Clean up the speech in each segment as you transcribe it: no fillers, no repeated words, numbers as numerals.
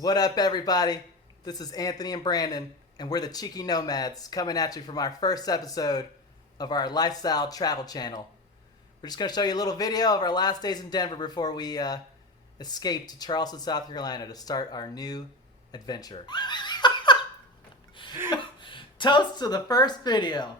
What up, everybody? This is Anthony and Brandon, and we're the Cheeky Nomads coming at you from our first episode of our lifestyle travel channel. We're just going to show you a little video of our last days in Denver before we escape to Charleston, South Carolina to start our new adventure. Toast to the first video.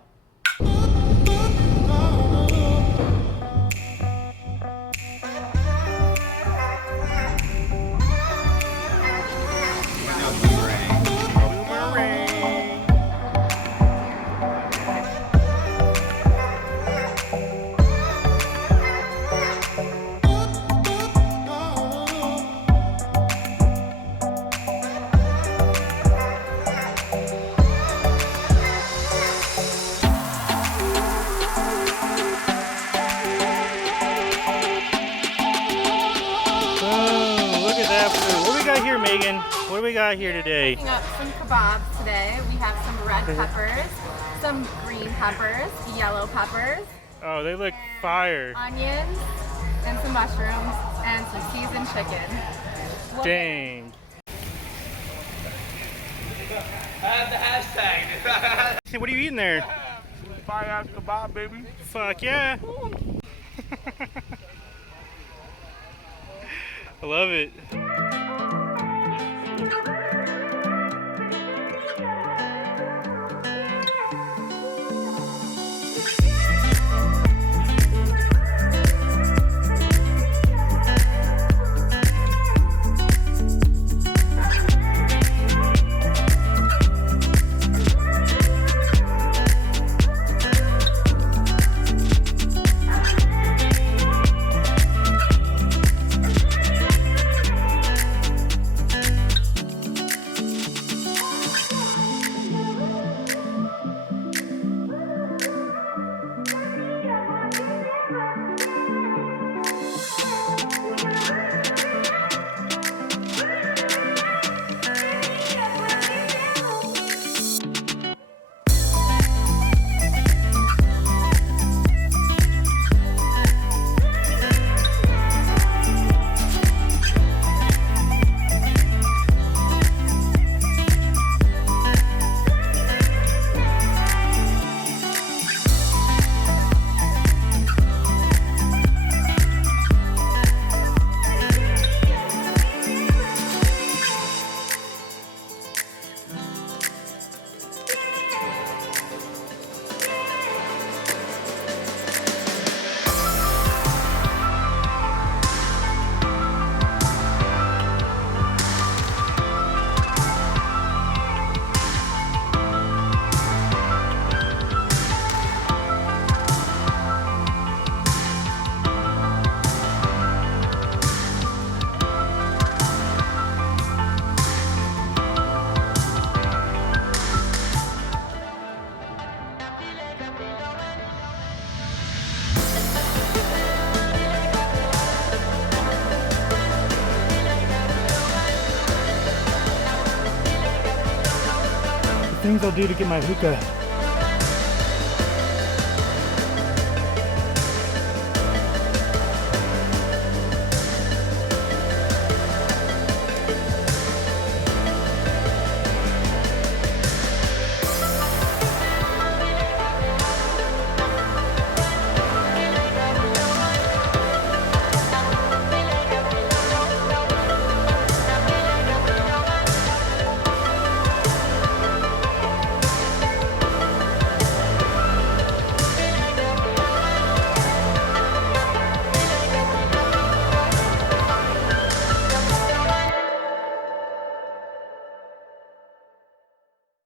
Here, Megan, what do we got here today? Picking up some kebabs today. We have some red peppers, some green peppers, yellow peppers. Oh, they look fire. Onions, and some mushrooms, and some seasoned chicken. Dang. I have the hashtag. Hey, what are you eating there? Fire-ass kebab, baby. Fuck yeah. I love it. Things I'll do to get my hookah